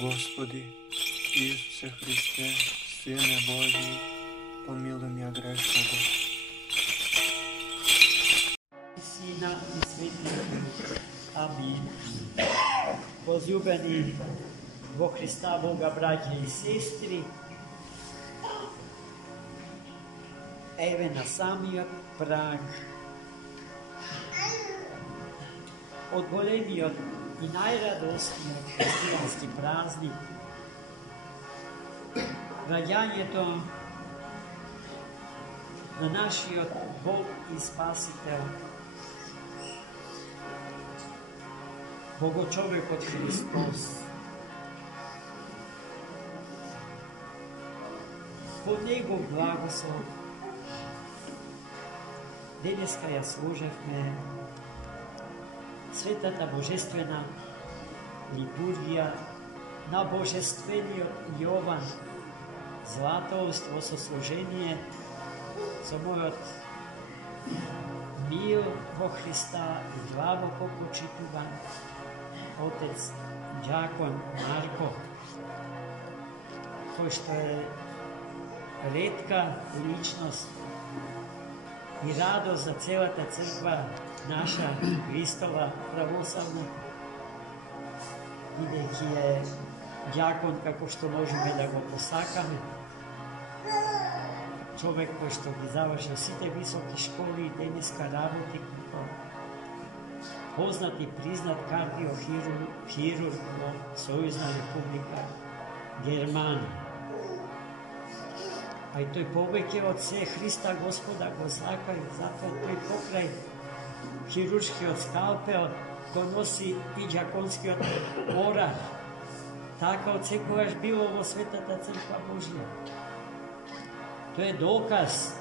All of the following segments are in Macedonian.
Господи, Isuse Hriste, Sine Božji, pomiluj mja grešnoga. Sina i Svetega Duha. Amin. Возлюбени во Христа Бога, браќа и сестри, еве на самиот праг од големиот и најрадосниот христијански празник, раѓањето на нашиот Бог и Спасител, Богочовекот Христос. Под Негов благослов денеска ја служевме светата божествена литургија на Божествениот Јован Златоуст во сослужение со мојот мил во Христа и длабоко почитуван отец Ѓакон Марко, кој што е ретка личност и радост за целата црква наша Христова православна, бидејќи е ѓакон како што можеме да го посакаме, човек кој што ги завршил сите високи школи и денеска работи како познат и признат кардиохирург во Сојузна република Германија. А и тој повеќе од се Христа Господа го сака и затоа тој покрај хируршкиот скалпел го носи и ѓаконскиот орар. Така од секогаш било во Светата Црква Божја. Тој е доказ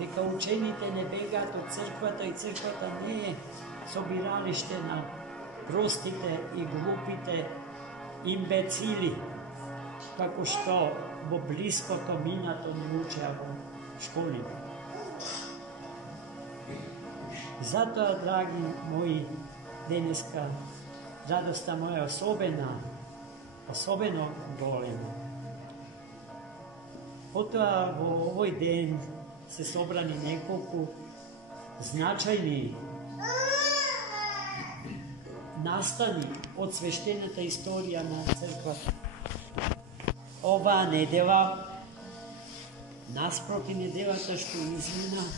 дека учените не бегаат од црквата и црквата не е собиралиште на простите и глупите имбецили, како што во блиското минато не учеа во школите. Затоа, драги мои, денеска радоста моја особено голема. Потоа во овој ден се собрани неколку значајни настани од свештената историја на црквата. Оваа недела, наспроти неделата што измина,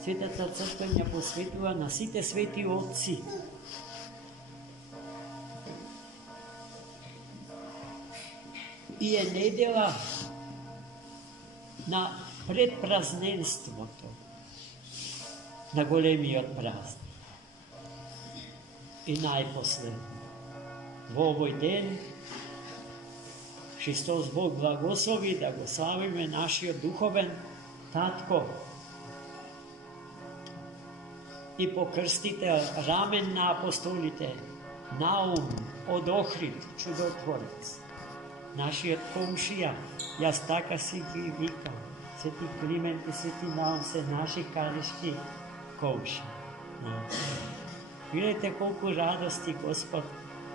Светата Црква ја посветува на сите свети отци. И е недела на предпразненството на големиот празник. И најпосле, во овој ден, Христос Бог благослови да го славиме нашиот духовен татко и покрстител, рамен на апостолите, Наум од Охрид, чудотворец. Нашиот комшија, јас така си ги викам, Свети Климент и Свети Наум се наши калишки комши. Видете колку радости Господ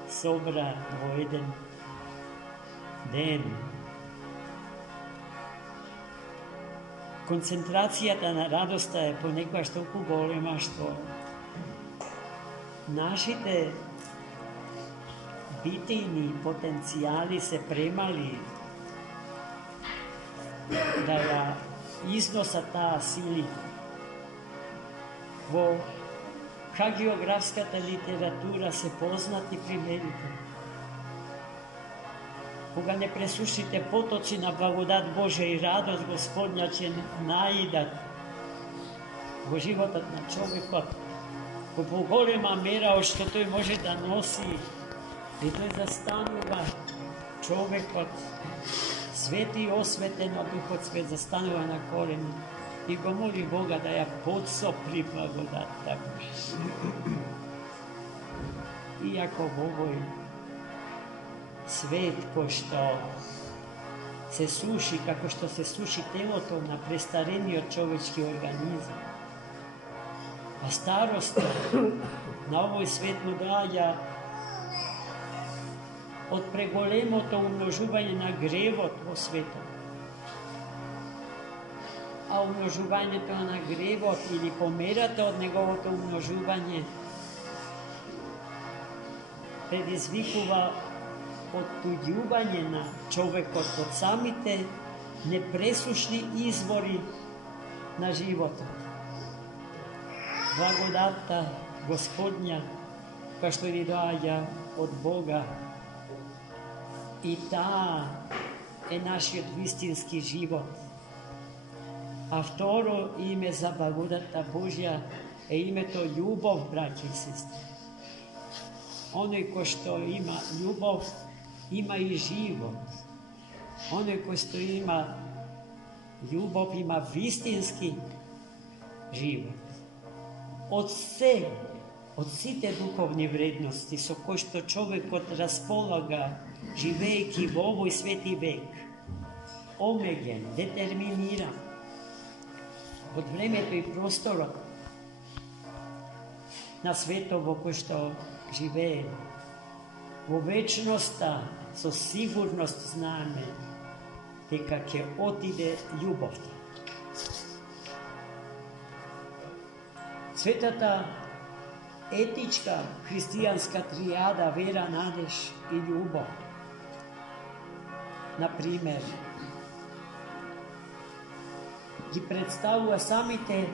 собра во еден ден. Концентрацијата на радоста е понекогаш толку голема што нашите битини потенцијали се премали да ја износат таа сили. Во хагиографската литература се познати примерите. Кога не пресушите потоци на благодат Божја и радост Господња ќе наидат во животот на човекот во поголема мера од што тој може да носи, и тој застанува човекот свети и осветен од Духот Свет, застанува на колени и го моли Бога да ја подсопри благодатта Божја. Иако во овој свет кој што се суши, како што се суши телото на престарениот човечки организам, а староста на овој свет му даја од преголемото умножување на гревот во светот. А умножувањето на гревот или померата од неговото умножување предизвикува оттуѓување на човекот од самите непресушни извори на животот. Благодатта Господња, која што ни доаѓа од Бога, и таа е нашиот вистински живот. А второ име за благодатта Божја е името љубов, браќи и сестри. Оној кој што има љубов, има и живот. Оној кој што има љубов, има вистински живот. Од сите духовни вредности со кои што човекот располага, живејќи во овој свети век, омеген, детерминиран од времето и просторот на светот во кој што живее, во вечноста со сигурност знаеме дека ќе отиде љубовта. Светата етичка христијанска тријада вера, надеж и љубов, например, ги представува самите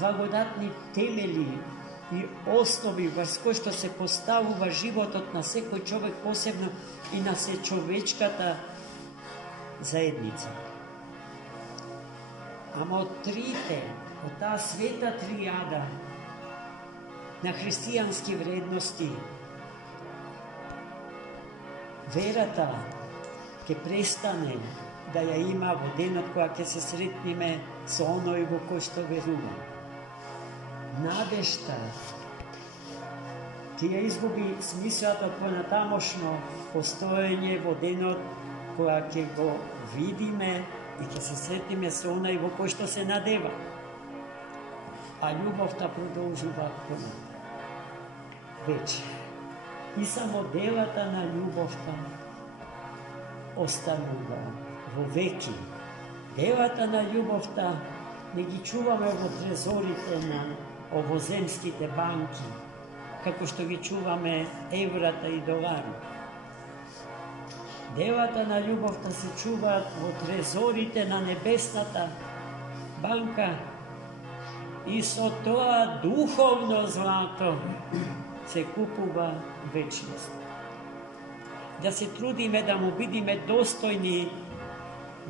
благодатни темели и основи врз кои што се поставува животот на секој човек, посебно и на сечовечката заедница. Ама од трите, од таа света тријада на христијански вредности, верата ќе престане да ја има во денот кога ќе се сретниме со оној во кој што верува. Надежта ќе ја изгуби смислата од понатамошно постоење во денот кога ќе го видиме и ќе се сретиме со оној во кој што се надева. А љубовта продолжува вече. И само делата на љубовта останува во веки. Делата на љубовта не ги чуваме во трезорите на овоземските банки, како што ги чуваме еврата и долари. Делата на љубовта се чуваат во трезорите на небесната банка и со тоа духовно злато се купува вечност. Да се трудиме да му бидиме достојни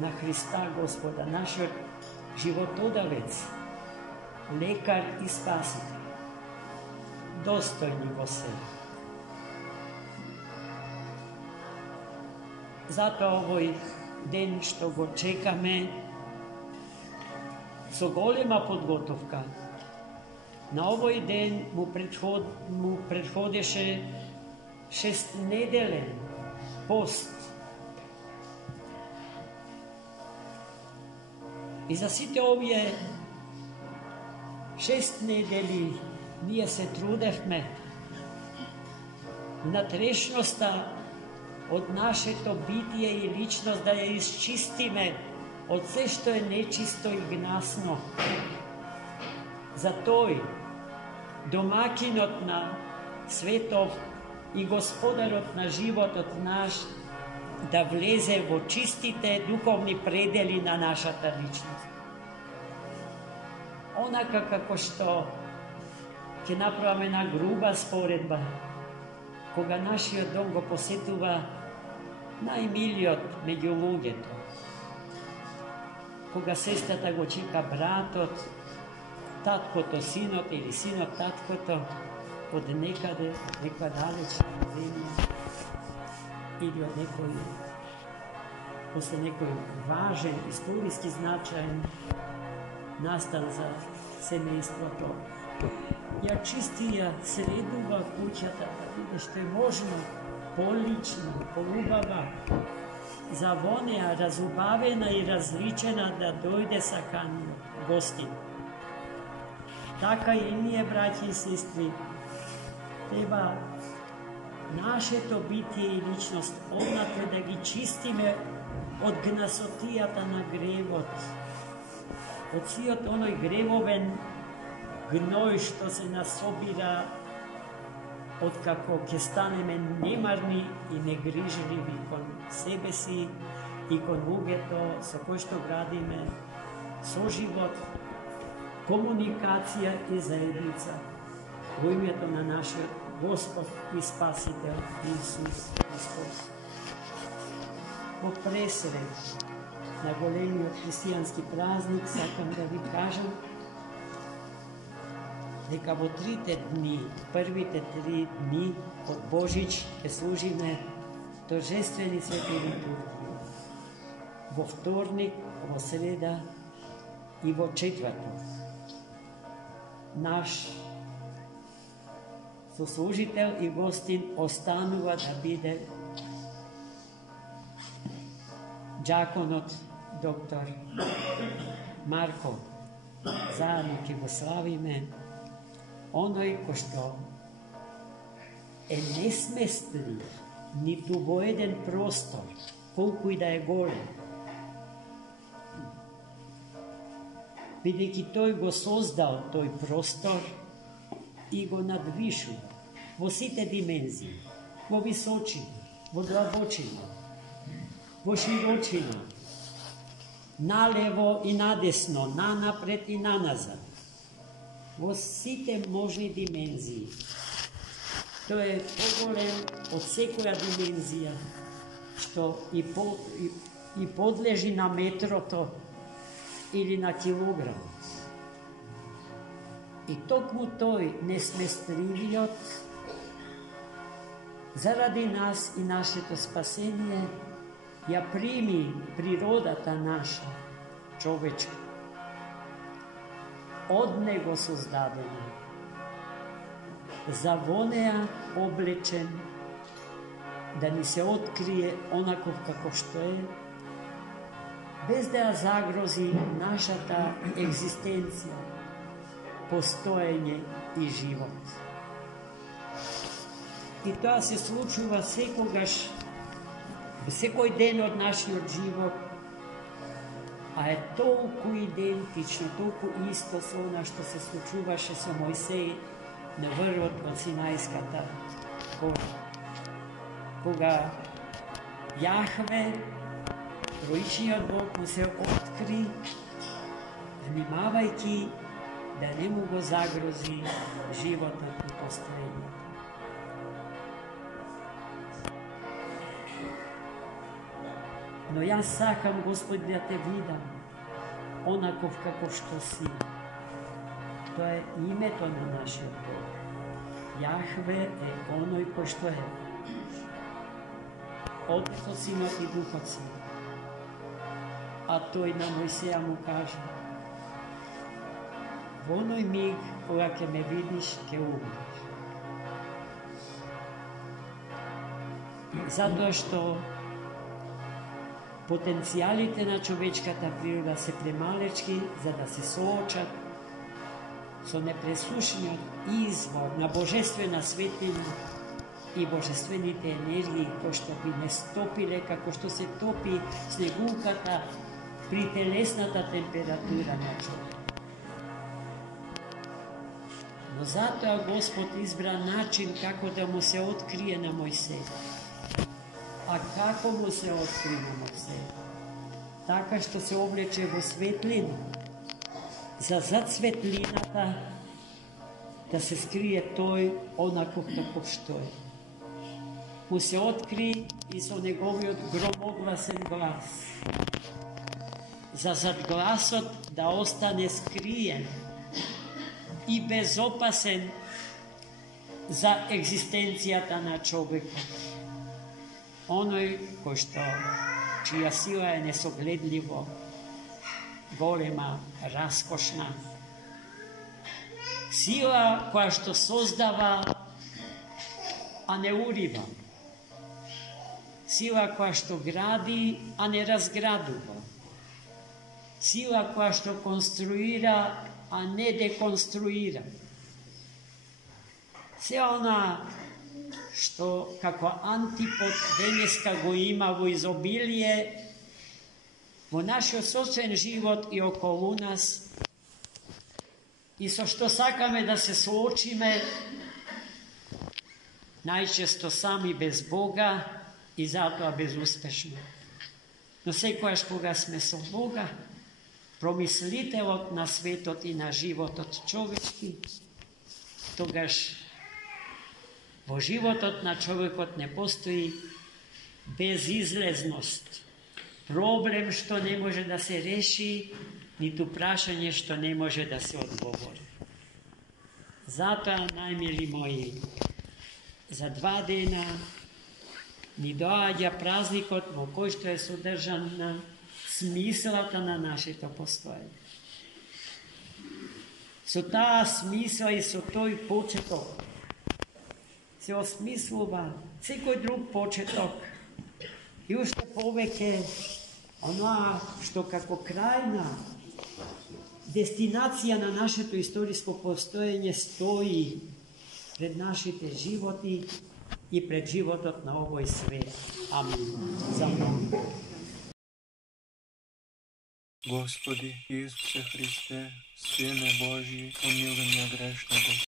на Христа Господа, нашиот животодавец, лекар и спасител. Достојни во себе. Затоа овој ден што го чекаме со голема подготовка, на овој ден му предходеше 6-неделен пост. И за сите овие 6 недели ние се трудевме на трешноста од нашето битие и личност да ја исчистиме од се што е нечисто и гнасно. За тој, домакинот на светов и господарот на животот наш, да влезе во чистите духовни предели на нашата личност. Онака како што ќе направиме една груба споредба, кога нашиот дом го посетува најмилиот меѓу луѓето, кога сестрата го чека братот, таткото синот или синот таткото од некаде, некоја далечна земја или од некој, после некој важен, историски значаен настан за семејството. Ја чисти, ја средува куќата, да биде што е можно полично, полубава, за во неа разубавена и различена да дојде сакан гостин. Така и ние, браќи и сестри, треба нашето битие и личност, однате да ги чистиме од гнасотијата на гревот, од сиот оној гревовен гној што се насобира откако ќе станеме немарни и негрижливи кон себе си и кон луѓето со кои што градиме соживот, комуникација и заедница во името на нашиот Господ и Спасител Исус Христос. Во пресред на големиот христијански празник сакам да ви кажам дека во трите дни, првите 3 дни од Божич ќе служиме торжествени свети литургии. Во вторник, во среда и во четврток. Наш сослужител и гостин останува да биде џаконот доктор Марко. Заедно ќе го славиме оној кој што е несместлив ниту во еден простор, колку и да е голем. Бидејќи тој го создал тој простор и го надвишува во сите димензии, во височина, во длабочина, во широчина, налево и надесно, нанапред и наназад, во сите можни димензии. Тој е поголем од секоја димензија, што и подлежи на метрото или на килограм. И токму тој несместливиот, заради нас и нашето спасение, ја прими природата наша, човечка, од него создадена, за во неа облечен, да ни се открие онаков како што е, без да ја загрози нашата екзистенција, постоење и живот. И тоа се случува секогаш, секој ден од нашиот живот, а е толку идентично, толку исто со она што се случуваше со Мојсеј на врвот од Синајската гора. Кога Јахве, троичниот Бог, му се откри, внимавајќи да не му го загрози животот и постоењето. Но јас сакам, Господи, да те видам онаков како што си. Тоа е името на нашиот Бог. Јахве е оној кој што е. Отецот, Синот и Духот си. А тој на Мојсеја му кажа: во оној миг, кога ќе ме видиш, ќе умреш. Затоа што потенцијалите на човечката природа се премалечки за да се соочат со непресушниот извор на божествена светлина и божествените енергии кои што би не стопиле како што се топи снегулката при телесната температура на човек. Но затоа Господ избра начин како да му се открие на Мојсеј. А како му се откри на Мојсеј? Така што се облече во светлина, за зад светлината да се скрие тој онаков каков што е. Му се откри и со неговиот громогласен глас. За зад гласот да остане скриен и безопасен за екзистенцијата на човекот. Оној кој што, чија сила е несогледливо, голема, раскошна. Сила која што создава, а не урива. Сила која што гради, а не разградува. Сила која што конструира, а не деконструира. Се она što kako antipod dneska go ima u izobilije, u naš sopstven život i okolo nas, i so što sakame da se suočime, najčesto sami bez Boga i zato bezuspešno. No sekojaš koga sme so Boga, promislitelot na svetot i na životot čovečki, togaž vo životot na čovjekot ne postoji bezizlaznost. Problem što ne može da se reši, niti prašanje što ne može da se odgovori. Zato, najmili moji, za 2 dana ni dođa praznikot u koji što je sudržana smislata na naše to postojanje. Su ta smisla i su toj početok. Se osmislova всекой drug početok. I ušte poveke ono što kako krajna destinacija na naše to istorijsko postojanje stoji pred našite životi i pred životot na ovoj svijet. Amin. Za mnom. Господи Ісусе Христе, Сине Божий, помилуй меня грешного.